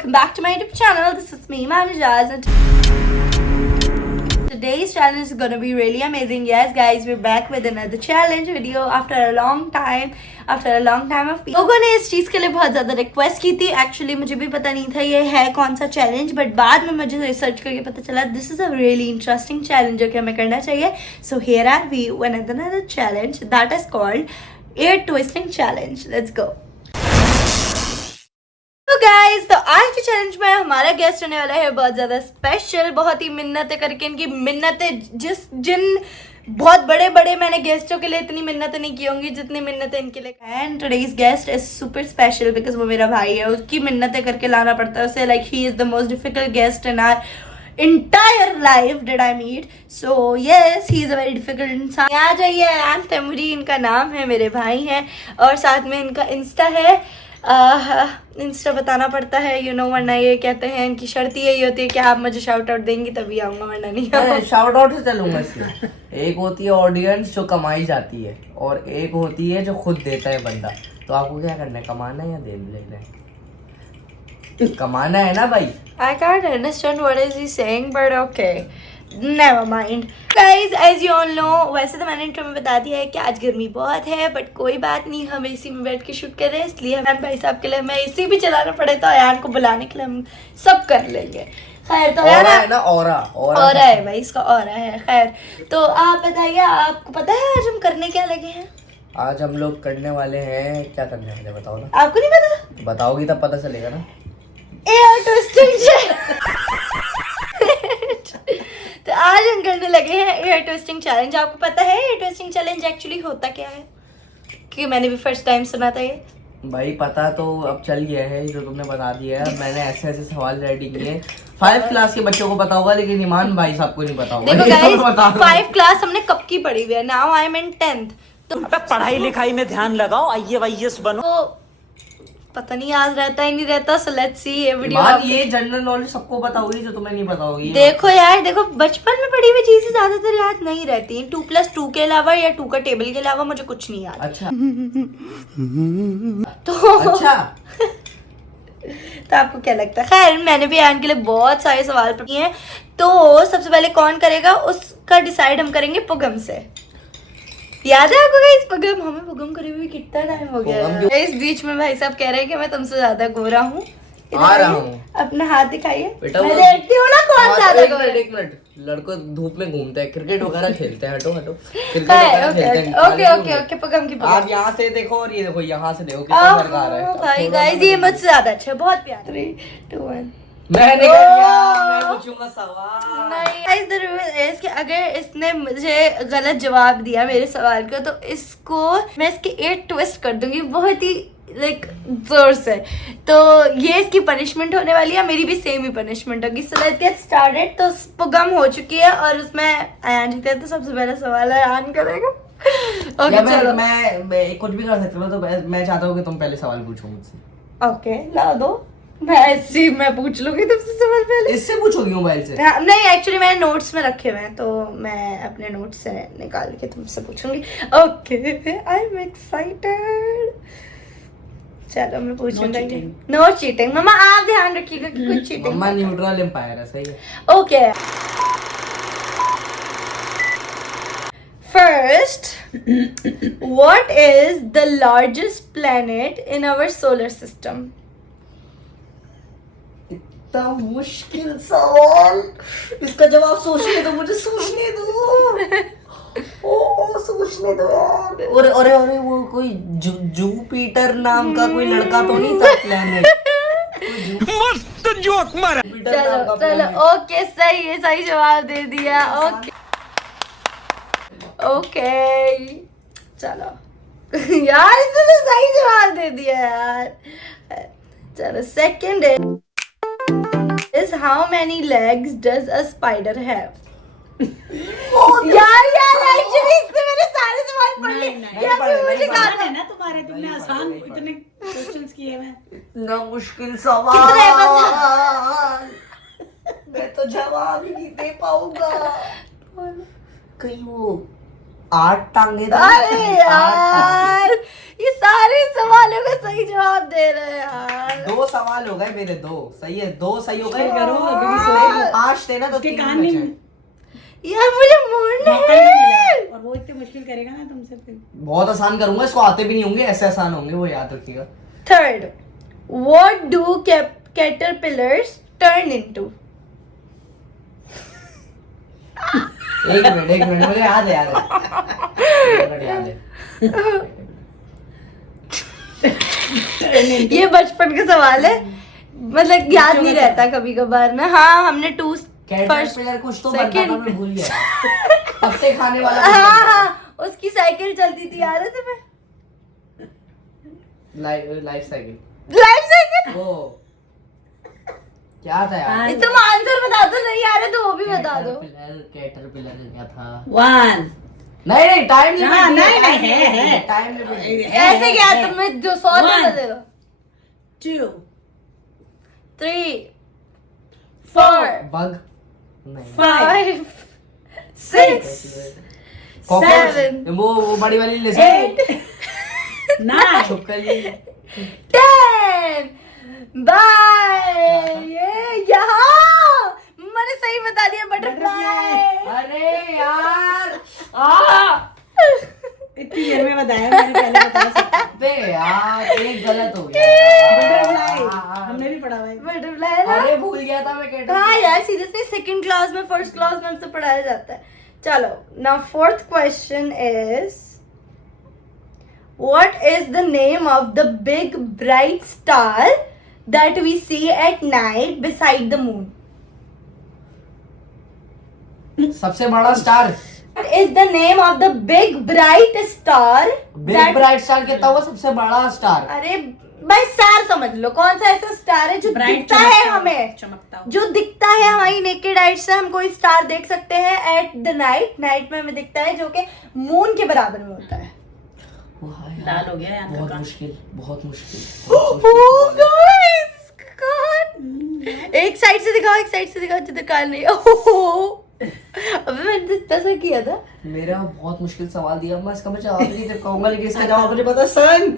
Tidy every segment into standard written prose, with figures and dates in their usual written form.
welcome back to my YouTube channel. This is me, Manijaz, and today's challenge is gonna be really amazing. Yes, guys, we're back with another challenge video after a long time. Of लोगों ने इस चीज़ के लिए बहुत ज़्यादा request की थी. Actually मुझे भी पता नहीं था ये है कौन सा चैलेंज, बट बाद में मुझे रिसर्च करके पता चला this is a really interesting challenge जो कि हमें करना चाहिए. So here are we with another challenge that is called air twisting challenge. Let's go. तो गाइज, तो आज के चैलेंज में हमारा गेस्ट होने वाला है बहुत ज़्यादा स्पेशल. बहुत ही मिन्नतें करके, इनकी मिन्नतें जिन बहुत बड़े बड़े मैंने गेस्टों के लिए इतनी मिन्नतें नहीं की होंगी जितनी मिन्नतें इनके लिए. And today's guest is super special because वो मेरा भाई है. उसकी मिन्नतें करके लाना पड़ता है उसे. Like he is the most difficult guest in our entire life did I meet. So yes, he is a very difficult इंसान. आ जाइए. एंड तैमूरी इनका नाम है, मेरे भाई हैं, और साथ में इनका इंस्टा है. इंस्टा बताना पड़ता है, यू नो, वरना ये कहते हैं इनकी शर्त यही होती है कि आप मुझे शाउट आउट देंगी तभी आऊँगा, वरना नहीं. शाउट आउट से चलूंगा इसमें. एक होती है ऑडियंस जो कमाई जाती है, और एक होती है जो खुद देता है बंदा. तो आपको क्या करना है, कमाना है या लेना है? कमाना है ना भाई. I can't understand what is he saying, but okay. Never mind. Guys, as you all know, वैसे तो मैंने इंट्रो में बता दिया है कि आज गर्मी बहुत है, बट कोई बात नहीं, हम एसी में बैठ के शूट कर रहे हैं. इसलिए अयान भाई साहब के लिए हमें एसी भी चलाना पड़े तो अयान को बुलाने के लिए हम सब कर लेंगे. खैर, तो ऑरा है ना, ऑरा है भाई, इसका ऑरा है. खैर, तो आप बताइए, आपको पता है आज हम करने क्या लगे हैं? आज हम लोग करने वाले हैं, क्या करने वाले बताओ ना. आपको नहीं पता? बताओगी तब पता चलेगा ना. Air twisting. तो आज हम करने लगे हैं एयर ट्विस्टिंग चैलेंज. आपको पता है एयर ट्विस्टिंग चैलेंज एक्चुअली होता क्या है? क्योंकि मैंने भी फर्स्ट टाइम सुना था ये. भाई पता तो अब चल गया है, जो तुमने बता दिया है. मैंने ऐसे ऐसे सवाल रेडी किए. 5 क्लास के बच्चों को पता होगा, लेकिन ईमान भाई साहब को नहीं पता होगा. देखो गाइस, 5 क्लास हमने कब की पढ़ी हुई है. Now I am in 10th. तो पढ़ाई लिखाई में ध्यान लगाओ, IAS बनो. तो पता नहीं याद रहता ही नहीं रहता. सो लेट्स सी ये वीडियो. ये जनरल नॉलेज सबको पता होगी, जो तुम्हें नहीं पता होगी. देखो यार, देखो, बचपन में पढ़ी हुई चीजें ज्यादातर याद नहीं रहती. 2+2 के अलावा या 2 का टेबल के अलावा मुझे कुछ नहीं याद. अच्छा. तो अच्छा. तो आपको क्या लगता है? खैर, मैंने भी आन के लिए बहुत सारे सवाल किए हैं. तो सबसे पहले कौन करेगा उसका डिसाइड हम करेंगे पुगम से. याद है आपको इस पुगम? हमें पुगम करे हुए कितना टाइम हो गया है. इस बीच में भाई साहब कह रहे हैं कि मैं तुमसे ज्यादा गोरा हूँ. आ रहा हूँ. अपना हाथ दिखाइए. बेटा मैं देखती हूँ ना कौन ज्यादा गोरा है. एक मिनट. लड़कों धूप में घूमते हैं, क्रिकेट वगैरह खेलते हैं. हटो क्रिकेट है, वगैरह खेलते हैं. ओके पुगम की पुगम. आप यहाँ से देखो और ये देखो, यहाँ से देखो कितना फर्क आ रहा है. भाई गाइस, ये मुझसे ज्यादा अच्छा है, बहुत प्यारा. 3, 2, 1. मैंने कर लिया. मैं पूछूंगा सवाल. नहीं गाइस, द रूल इज कि अगर इसने मुझे गलत जवाब दिया मेरे सवाल को, तो इसको मैं इसके 8 ट्विस्ट कर दूंगी बहुत ही लाइक जोर से. तो ये इसकी पनिशमेंट होने वाली है. मेरी भी सेम ही पनिशमेंट होगी. So let's get started. तो पुगम हो चुकी है और उसमें अयान जीता है. तो सबसे पहला सवाल अयान करेगा. ओके चलो. मैं कुछ भी कर सकता हूँ. तो मैं चाहता हूँ कि तुम पहले सवाल पूछो मुझसे. ओके, ला दो. मैं पूछ लूंगी तुमसे सवाल पहले. इससे पूछोगी मोबाइल से? नहीं, एक्चुअली मैंने नोट्स में रखे हुए हैं, तो मैं अपने नोट्स से निकाल के तुमसे पूछूंगी. Okay, I am excited. चलो मैं पूछूंगी. No cheating. मम्मा आप ध्यान रखिएगा कि कुछ चीटिंग. मम्मा न्यूट्रल एम्पायर है. सही है. Okay. First, what is the largest planet in our solar system? इतना मुश्किल सवाल. इसका जवाब सोचने दो, मुझे सोचने दो. ओ सोचने दो यार. अरे वो कोई जुपिटर नाम का कोई लड़का तो नहीं था प्लेनेट? मस्त जोक मारा. चलो ओके, सही जवाब दे दिया. ओके चलो. यार इसने तो सही जवाब दे दिया यार. चलो, second is how many legs does a spider have? यार एक्चुअली इससे मैंने सारे सवाल पढ़ लिए. मुझे आसान है ना तुम्हारे, तुमने आसान इतने क्वेश्चंस किए हैं. इतना मुश्किल सवाल. मैं तो जवाब ही नहीं दे पाऊंगा. कहीं वो 8 टांगे थे। अरे 8 टांगे। यार ये सारे सवालों का सही जवाब दे रहे हैं यार। 2 सवाल हो गए मेरे, 2 सही है, 2 सही हो गए। करो, अभी भी सो देखो 5 थे ना तो उसके 3 कान नहीं बचे। यार मुझे मूड मौका नहीं नहीं। मिलेगा। और वो इतने मुश्किल करेगा ना तुमसे फिर। बहुत आसान करूंगा, इसको आते भी नहीं होंगे, ऐसे आसान होंगे वो, याद रखिएगा। Third, what do caterpillars turn into? एक मिनट मुझे याद है, याद है। ये बचपन का सवाल है, मतलब याद नहीं रहता कभी कभार ना। हाँ हमने 2 फर्स्ट कैटरपिलर कुछ तो बनता था, second- मैं भूल गया। पत्ते खाने वाला कुछ हाँ बनता हाँ उसकी साइकिल चलती थी, याद है तुम्हें? था। Life cycle, life cycle. वो क्या था यार? तुम आंसर बता दो, नहीं आ रहे तो वो भी बता दो। कैटरपिलर क्या था? 1 नहीं टाइम लिमिट हाँ, नहीं, नहीं, है। Time limit. ऐसे क्या तुम्हें जो 100 One. दे दो। 2 3 4 बग नहीं, 5 6 कॉकरोच, 7 वो बड़ी वाली लिस्ट। 8 9 छुपकली। 10 बाय। ये यहाँ मैंने सही बता दिया, बटरफ्लाई। अरे यार इतनी देर में बताया, मैंने पहले बता सकता। बे यार एक गलत हो गया। बटरफ्लाई हमने भी पढ़ा हुआ है। बटरफ्लाई ना? अरे भूल गया था मैं कैटरपिलर। हाँ यार सीरियसली सेकंड क्लास में, फर्स्ट क्लास में हमसे पढ़ाया जाता है। चलो now fourth question is what is the name of the big bright star that we see at night beside the moon? सबसे बड़ा star, What is the name of the big bright star big that- bright star कहता हुआ सबसे बड़ा star. अरे भाई star समझ लो, कौन सा ऐसा स्टार है जो Bright दिखता है चमकता हमें, चमकता हुआ। जो दिखता है हमारी नेकेड आइज से, हम कोई स्टार देख सकते हैं एट द नाइट में हमें दिखता है, जो कि मून के बराबर में होता है। लाल हो गया यार बहुत का। मुश्किल, बहुत मुश्किल। Oh guys, कान एक साइड से दिखाओ, एक साइड से दिखाओ जिधर कान नहीं है। अबे मैंने तो इतना सा किया था। मेरा बहुत मुश्किल सवाल दिया, मैं इसका मैं जवाब नहीं दे पाऊंगा, लेकिन इसका जवाब मुझे पता है। सन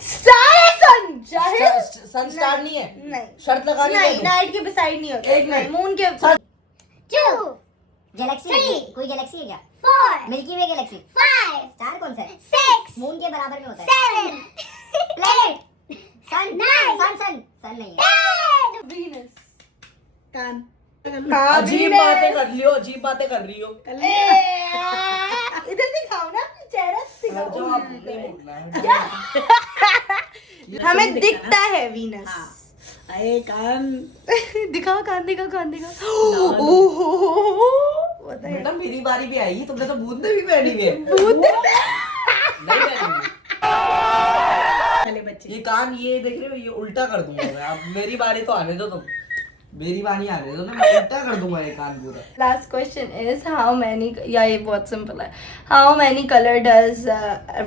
स्टार है सन, जाहिर। सन स्टार नहीं है। नहीं शर्त लगानी है नहीं, तो। नाइट के बिसाइड नहीं होता। एक नहीं, मिनट। मून के 2 गैलेक्सी कोई गैलेक्सी है क्या? 4 मिल्की वे गैलेक्सी। 5 स्टार कौन सा है? 6 मून के बराबर में होता है। 7 प्लैनेट। सन 9 सन नहीं है। वीनस। कान अजीब बातें कर लियो, अजीब बातें कर रही हो। इधर दिखाओ ना अपनी चेहरा दिखाओ। जवाब नहीं बोलना है। हमें दिखता है वीनस। अरे कान दिखाओ कान, दिखाओ कान, दिखाओ। ओहो बताइए। बेटा मेरी बारी भी आएगी, तुमने तो बूंदे भी पहनी हुई है। भूत दिखता है। नहीं पहनी। पहले बच्चे। ये कान ये देख रहे हो, ये उल्टा कर दूंगा मैं। अब मेरी बारी तो आने दो तुम, मेरी बारी आने दो ना, मैं उल्टा कर दूंगा ये कान पूरा। Last question is how many, या ये बहुत सिंपल है, how many colour does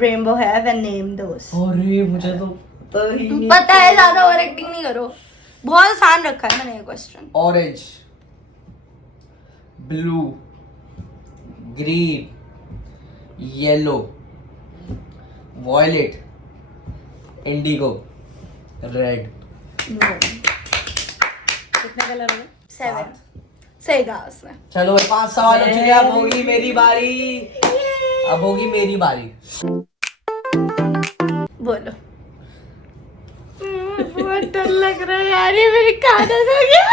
rainbow have and name those? अरे मुझे तो पता ही नहीं। पता है, ज्यादा ओवर एक्टिंग नहीं करो, बहुत आसान रखा है मैंने ये question. Orange, blue, green, yellow, violet, indigo, red. कितने कलर हो गए? 7 सही कहा उसने। चलो 5 सवाल हो चुके, अब होगी मेरी बारी। अब होगी मेरी बारी। बोलो। बहुत डर लग रहा है यार, ये मेरी कानस हो गया।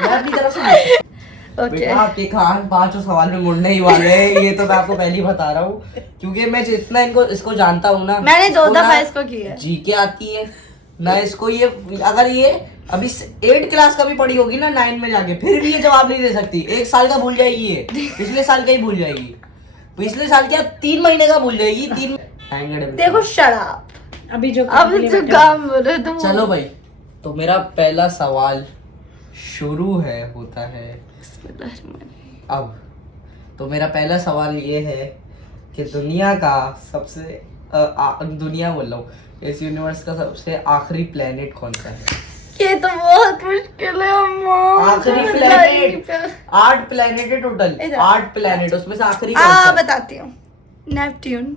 मैं अपनी तरफ से नहीं। ओके बेटा आपके कान 5 सवाल में मुड़ने ही वाले हैं, ये तो मैं आपको पहले ही बता रहा हूँ, क्योंकि मैं जितना इसको जानता हूँ ना, मैंने 2 इसको दफा ना इसको किया है। जीके आती है ना इसको। ये अगर ये अभी 8 क्लास का भी पढ़ी होगी ना 9 में जाके, फिर भी ये जवाब नहीं दे सकती। 1 साल का भूल जाएगी ये, पिछले साल का ही भूल जाएगी, पिछले साल क्या 3 महीने का भूल जाएगी। 3 देखो शराब, अभी जो अब जो काम बोले तुम। चलो भाई, तो मेरा पहला सवाल शुरू होता है अब। तो मेरा पहला सवाल ये है कि दुनिया का सबसे दुनिया बोल रहा हूँ, इस यूनिवर्स का सबसे आखिरी प्लेनेट कौन सा है? ये तो बहुत मुश्किल है अम्मा। आखिरी प्लेनेट, 8 प्लेनेट है टोटल, 8 प्लेनेट, उसमें से आखिरी कौन सा है? बताती हूँ, नेपट्यून।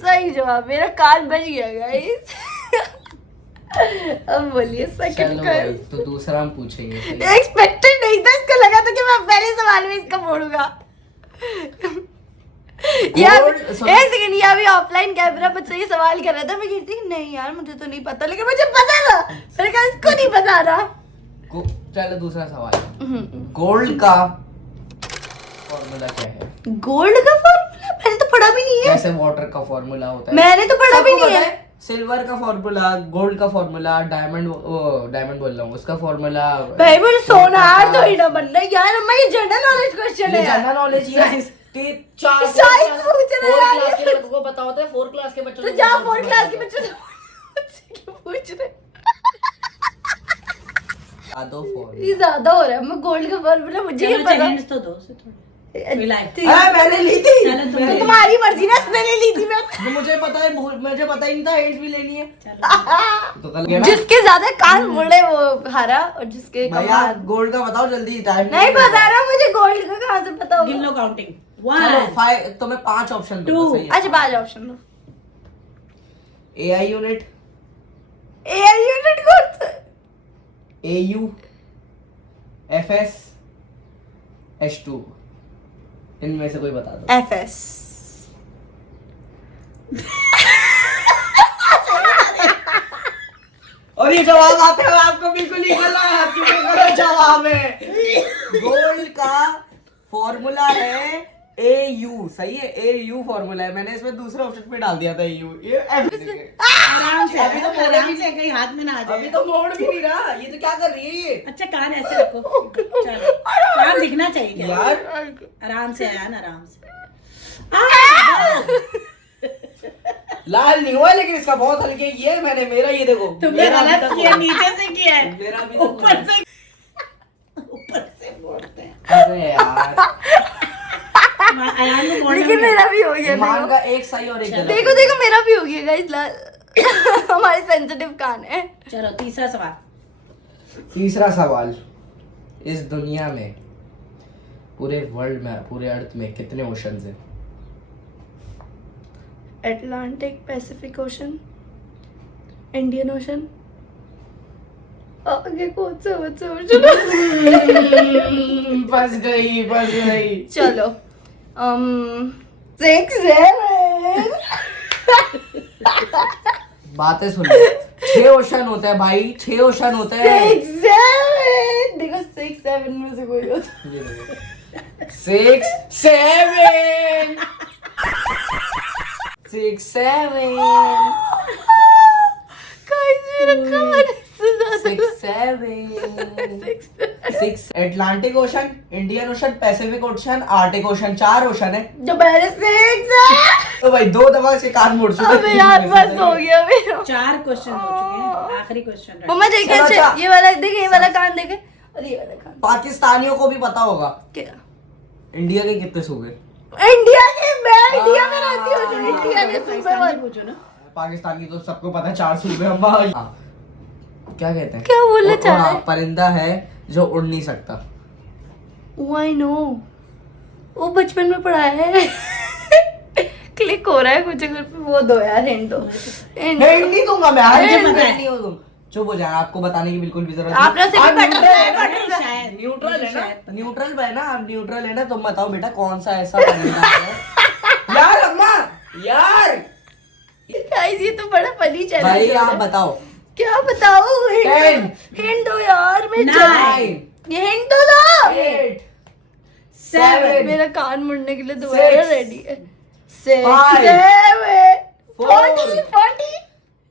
सही जवाब, मेरा कान बच गया गाइस। अब बोलिए सेकंड चलो का। भाई, तो दूसरा हम पूछेंगे। एक्सपेक्टेड नहीं था, इसको लगा था कि मैं पहले सवाल में इसका मोड़ूंगा। यार एक सेकंड, ये अभी ऑफलाइन कैमरा पर से ये सवाल कर रहा था, मैं कहती थी नहीं यार मुझे तो नहीं पता, लेकिन मुझे पता था, मैंने कहा इसको नहीं बता रहा। चलो दूसरा सवाल, गोल्ड का फॉर्मूला क्या है? गोल्ड का फॉर्मूला मैंने तो पढ़ा भी नहीं है। कैसे वाटर का फॉर्मूला होता है? मैंने तो पढ़ा भी नहीं है। सिल्वर का फॉर्मूला, गोल्ड का फॉर्मूला, डायमंड बोल रहा हूँ, उसका फॉर्मूला। भाई मुझे सोनार तो ही ना बनना यार, अम्मा ये जनरल नॉलेज क्वेश्चन है। जनरल नॉलेज साइंस पूछ रहे हैं यार। के बच्चों को पता होता है, 4 क्लास के बच्चों तो जा 4 क्लास के बच्चों से क्यों पूछ रहे? दो ये ज्यादा हो रहा है, मैं गोल्ड का फॉर्मूला मुझे ये पता। हिंट्स तो दो से थोड़े। मैंने ली थी। चलो तुम तो तुम्हारी मर्जी ना, मैंने ली थी मैं। तो मुझे पता है, मुझे पता ही नहीं था हिंट्स भी लेनी है। तो कल गया ना? जिसके ज्यादा कान मुड़े वो हारा, और जिसके कम भैया कान- गोल्ड का बताओ जल्दी, टाइम नहीं बता रहा मुझे, गोल्ड का कहाँ से पता गिन होगा? लो काउंटिंग। चलो 1 5, तो मैं 5 ऑप्शन दूंगा, सही है? अच्छा 5 ऑप्शन दो। AI यूनिट, एआई यूनिट कौन सा? AU, FS, H2, इनमें से कोई बता दो। एफएस। और ये जवाब आते हुए आपको बिल्कुल ही गलत जवाब है। गोल्ड का फॉर्मूला है AU, सही है, AU फॉर्मूला है। मैंने इसमें दूसरे ऑप्शन पे डाल दिया था AU। ये आराम से, अभी तो मोड़ आराम भी से, कहीं हाथ में ना आ अभी जाए। तो मोड़ भी नहीं रहा, ये तो क्या कर रही है ये? अच्छा कान ऐसे रखो, चलो कान दिखना चाहिए क्या? यार आराम से आया ना, आराम से। लाल नहीं हुआ, लेकिन इसका बहुत हल्के ये मैंने मेरा ये देखो, तुमने मेरा अभी गलत तक किया, हुआ। नीचे से किया है, मेरा अभी तक ऊपर से बोलते हैं। अरे यार, अयान को मोड़ना लेकिन भी मेरा भी हो गया। ईमान देखो का एक सही और एक गलत। देखो देखो, मेरा भी हो गया गाइस। हमारे सेंसिटिव कान है। चलो तीसरा सवाल। तीसरा सवाल, इस दुनिया में, पूरे वर्ल्ड में, पूरे अर्थ में कितने ओशंस हैं? Atlantic, Pacific ocean, Indian ocean, आगे कौन सा ओशन? फंस गई। चलो 6 7 बातें सुन, 6 ओशन होते हैं भाई, 6 ओशन होते हैं। 6 7 देखो, 6 7 में से कोई होता। 6 7 6 7 मेरा कान इससे ज्यादा 6 7 6 6 Atlantic ocean, Indian ocean, Pacific ocean, Arctic ocean, 4 ocean है। जो पहले 6 तो भाई 2 दफा से कान मोड़ चुके। अबे यार बस हो गया मेरा। 4 क्वेश्चन हो चुके हैं, आखिरी क्वेश्चन मम्मा देखे, चलो, अच्छा अच्छा। ये वाला देखे, ये वाला कान देखे, और ये वाला कान पाकिस्तानियों को भी पता होगा क्या? इंडिया के कितने सूबे। इंडिया के, मैं इंडिया में रहती हूँ, जो इंडिया के सूबे वाले। पूछो ना। पाकिस्तान की तो सबको पता है, 4 सूबे अम्मा। हाँ। क्या कहते हैं? क्या बोलना और- चाह और रहे हाँ, हैं? परिंदा है जो उड़ नहीं सकता। आई नो, वो बचपन में पढ़ा है। क्लिक हो रहा है कुछ अगर पे, वो दो यार, हिंट दो। नहीं दूंगा मैं, हर नहीं, जगह पता है। नहीं हो तुम। चुप हो जाए, आपको बताने की बिल्कुल भी जरूरत आप ना सिर्फ आप बटर न्यूट्रल है फ्लाई, ना? बटर शायद न्यूट्रल है ना? शायद। न्यूट्रल है ना? आप न्यूट्रल है ना? तुम बताओ बेटा कौन सा ऐसा परिंदा है? यार अम्मा, यार गाइस ये तो बड़ा फनी चैलेंज भाई है। आप बताओ। क्या बताओ? 10 हिंट दो यार, मैं 9 ये हिंट तो दो। 8 7 मेरा कान मुड़ने के लिए दोबारा 6 रेडी है। 6 5 7 4 40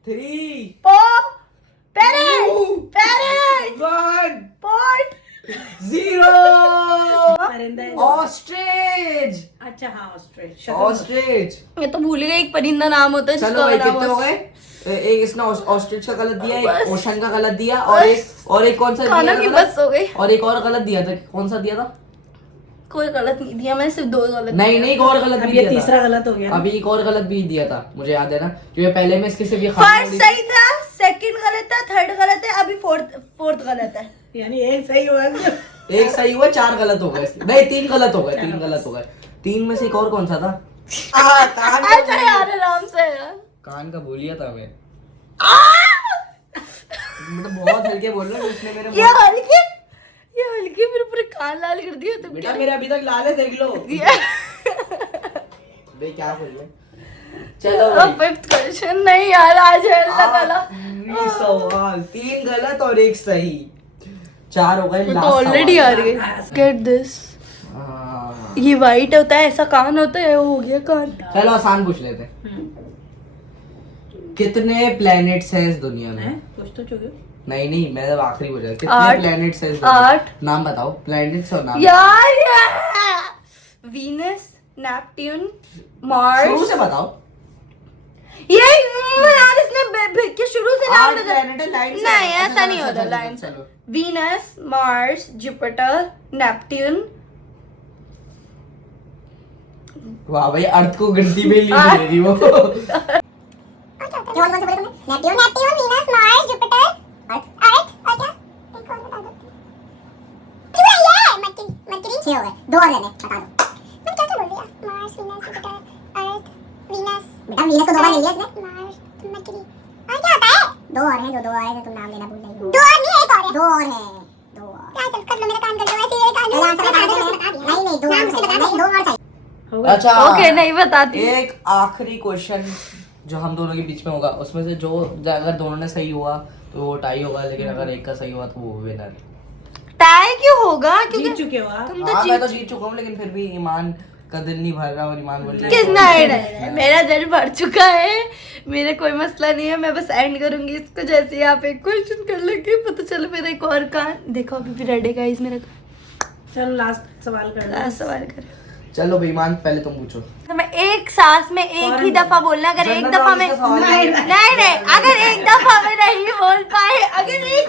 3 4 पेरेंट 1 पॉट 0। परिंदा है। ऑस्ट्रिच। अच्छा हाँ, ऑस्ट्रेलिया। ऑस्ट्रिच। मैं तो भूल गई, एक परिंदा नाम होता है चलो जिसका भाई नाम कितने हो गए? एक इसने ऑस्ट्रिच का गलत दिया, एक ओशन का गलत दिया, और एक कौन सा खाना दिया की गलत? बस हो गई। और एक और गलत दिया था, कौन सा दिया था? कोई गलत नहीं दिया, मैंने सिर्फ 2 गलत नहीं एक और गलत भी अब ये दिया तीसरा था। गलत हो गया ना? अभी एक और गलत भी दिया था, मुझे याद है ना, क्योंकि पहले में इसके सिर्फ ये फर्स्ट सही था, सेकंड गलत था, थर्ड गलत है, अभी फोर्थ गलत है। यानी एक सही हुआ। एक सही हुआ, 4 गलत हो गए, नहीं 3 गलत हो गए, 3 गलत हो गए। 3 में से एक और कौन सा था? कान का अच्छा यार आराम से यार। कान का बोलिया था मैं, मतलब बहुत हल्के बोल रहा हूँ, इसने मेरे ये हल्की मेरे पूरे कान लाल कर दिया तुम। बेटा मेरे अभी तक लाल है, देख लो। बे क्या बोल रहे? चलो भाई। 5th क्वेश्चन नहीं यार, आज है अल्लाह ताला। आखिरी सवाल, 3 गलत और 1 सही, 4 हो गए। मैं तो लास्ट ऑलरेडी सवाल। आ रही है। गेट दिस, ये वाइट होता है, ऐसा कान होता है, वो हो गया कान। चलो आसान पूछ लेते हैं। कितने प्लैनेट्स हैं इस दुनिया में? कुछ तो चुके। नहीं मैं जब आखिरी पूछ रहा कितने 8 प्लैनेट्स हैं इस दुनिया में? 8 नाम बताओ, प्लैनेट्स और नाम। यार वीनस, नेपट्यून, मार्स। शुरू से बताओ। ये यार इसने क्या शुरू से नाम 8 प्लैनेट है, लाइन से। नहीं अच्छा, ऐसा नहीं चलो, होता चलो, लाइन से। चलो। Venus, Mars, Jupiter, Neptune. वाह भाई, अर्थ को गिनती में ली दे रही वो। कौन कौन से बोले तुमने? नेपट्यून, वीनस, मार्स, जुपिटर, अर्थ और क्या? एक और बता दो। क्यों ये? मरकरी 6 हो गए, 2 और रहने, बता दो। मैं क्या बोल दिया? मार्स, वीनस, जुपिटर, अर्थ, वीनस। बेटा वीनस को 2 बार ले लिया इसने। Mars, mercury. और क्या होता है? 2 और हैं, 2 और हैं, तुम नाम लेना भूल गई। 2 और नहीं, एक और है। 2 और हैं, 2 और। क्या चल कर लो, मेरा काम कर लो, ऐसे ये काम लो। आंसर बता दो। नहीं 2 और चाहिए, नहीं 2 और चाहिए। अच्छा ओके नहीं बताती। एक आखिरी क्वेश्चन जो हम दोनों के बीच में होगा, उसमें से जो अगर दोनों ने सही हुआ तो वो टाई होगा, लेकिन अगर एक का सही हुआ तो वो विनर। टाई क्यों होगा? क्योंकि जीत चुके हो आप। तुम हाँ तो मैं तो जीत चुका हूँ, लेकिन फिर भी ईमान का दिल नहीं भर रहा, और ईमान बोल रही है किस नहीं, मेरा दिल भर चुका है, मेरा कोई मसला नहीं है। मैं बस एंड करूंगी इसको, जैसे ही आप एक क्वेश्चन कर लेंगे पता चलो मेरा एक और कान। देखो अभी भी रेड है गाइस मेरा कान। चलो लास्ट सवाल कर लो। लास्ट सवाल करें। चलो बेईमान पहले तुम पूछो। तो मैं एक सांस में एक ही दफा बोलना, अगर एक दफा में नहीं नहीं अगर एक दफा में नहीं बोल पाए, अगर एक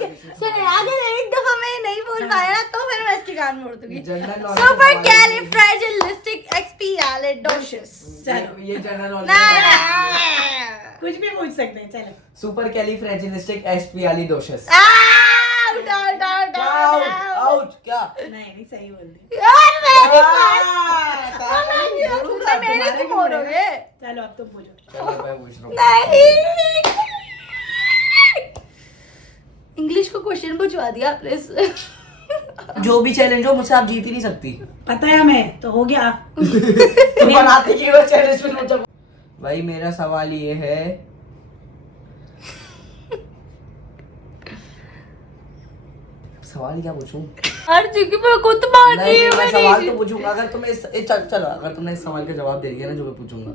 दफा में नहीं बोल पाया ना तो फिर मैं इसकी कान मोड़ दूंगी। Supercalifragilisticexpialidocious. चलो ये जनरल कुछ भी पूछ सकते हैं। चलो supercalifragilisticexpialidocious. Out out out out क्या? नहीं सही बोल दी। यार मेरे को मोड़ोगे? चलो अब तुम पूछो। चलो मैं पूछ रहा हूँ। नहीं इंग्लिश को क्वेश्चन पूछवा दिया आपने इससे। जो भी चैलेंज हो मुझसे आप जीत ही नहीं सकती। पता है हमें, तो हो गया। तुम बनाते की वो चैलेंज में मुझे। भाई मेरा सवाल ये है, सवाल क्या पूछूं? हर जगह पे कुछ बात नहीं है। मैं सवाल तो पूछूंगा, अगर तुमने चलो अगर तुमने इस सवाल का जवाब दे दिया ना जो मैं पूछूंगा,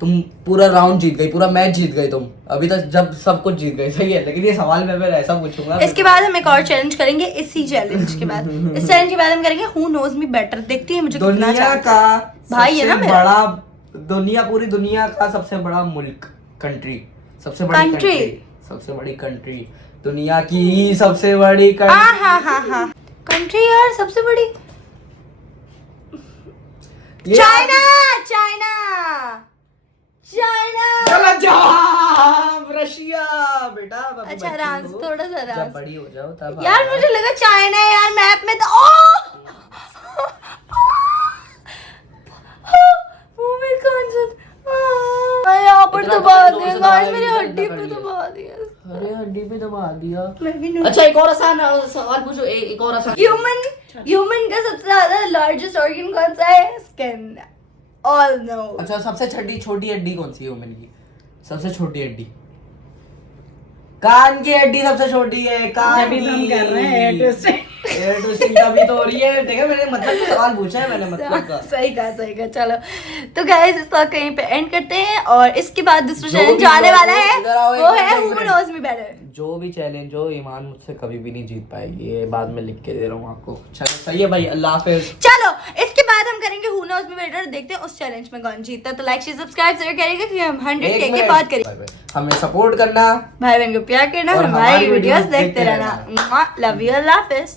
तुम पूरा राउंड जीत गई, पूरा मैच जीत गई तुम। अभी तक जब सब कुछ जीत गई, सही है, लेकिन ये सवाल मैं ऐसा पूछूंगा। इसके बाद हम एक और चैलेंज करेंगे, इसी चैलेंज के बाद इस चैलेंज के बाद हम करेंगे हु नोज मी बेटर। देखती है मुझे कितना दुनिया chance का है। भाई है ना सबसे मेरा। बड़ा पूरी दुनिया का सबसे बड़ा मुल्क, कंट्री, सबसे बड़ी Country। कंट्री, सबसे बड़ी कंट्री, दुनिया की सबसे बड़ी हाँ कंट्री यार सबसे बड़ी। China China China. गलत जवाब, रशिया बेटा। अभी अच्छा बच्चे आराम हो, से, थोड़ा सा आराम जब से। बड़ी हो जाओ तब यार आना। मुझे लगा चाइना है यार, मैप में तो मेरे कान से यहाँ पर इतना दबा जोर दिया से गाइस, दबाया मेरी कि हड्डी ठंडा पे कर लिया। दबा दिया। अरे हड्डी पे दबा दिया। मैं भी नहीं। अच्छा एक और आसान सवाल पूछो, एक और आसान। ह्यूमन का सबसे ज्यादा लार्जेस्ट ऑर्गन कौन सा है? स्किन। All know. अच्छा सबसे छोटी हड्डी कौन सी है ह्यूमन की? सबसे छोटी हड्डी कान की हड्डी सबसे छोटी है। कान अभी तो हम की। कर रहे हैं एयर ट्विस्टिंग। एयर ट्विस्टिंग तभी तो हो रही है। देखा मैंने मतलब का सवाल पूछा है मैंने मतलब का। सही कहा। चलो तो गाइस इस बात कहीं पे एंड करते हैं और इसके बाद दूसरा जो चैलेंज भी आने लोग वाला है इधर आओ, वो एक है मिनट, हु एक नोज मी बेटर। जो भी चैलेंज हो ईमान मुझसे कभी भी नहीं जीत पाएगी, ये बाद में लिख के दे रहा हूँ आपको। चलो सही है भाई, अल्लाह हाफिज। चलो इसके बाद बाद हम करेंगे हु नोज मी बेटर, देखते हैं उस चैलेंज में कौन जीतता है। तो लाइक शेयर सब्सक्राइब जरूर करेंगे कि हम 100K एक की मिनट। बात करेंगे। हमें सपोर्ट करना, भाई बहन को प्यार करना, और हमारी हमारी वीडियोस वीडियोस देखते देखते रहना। Love you, Allah Hafiz.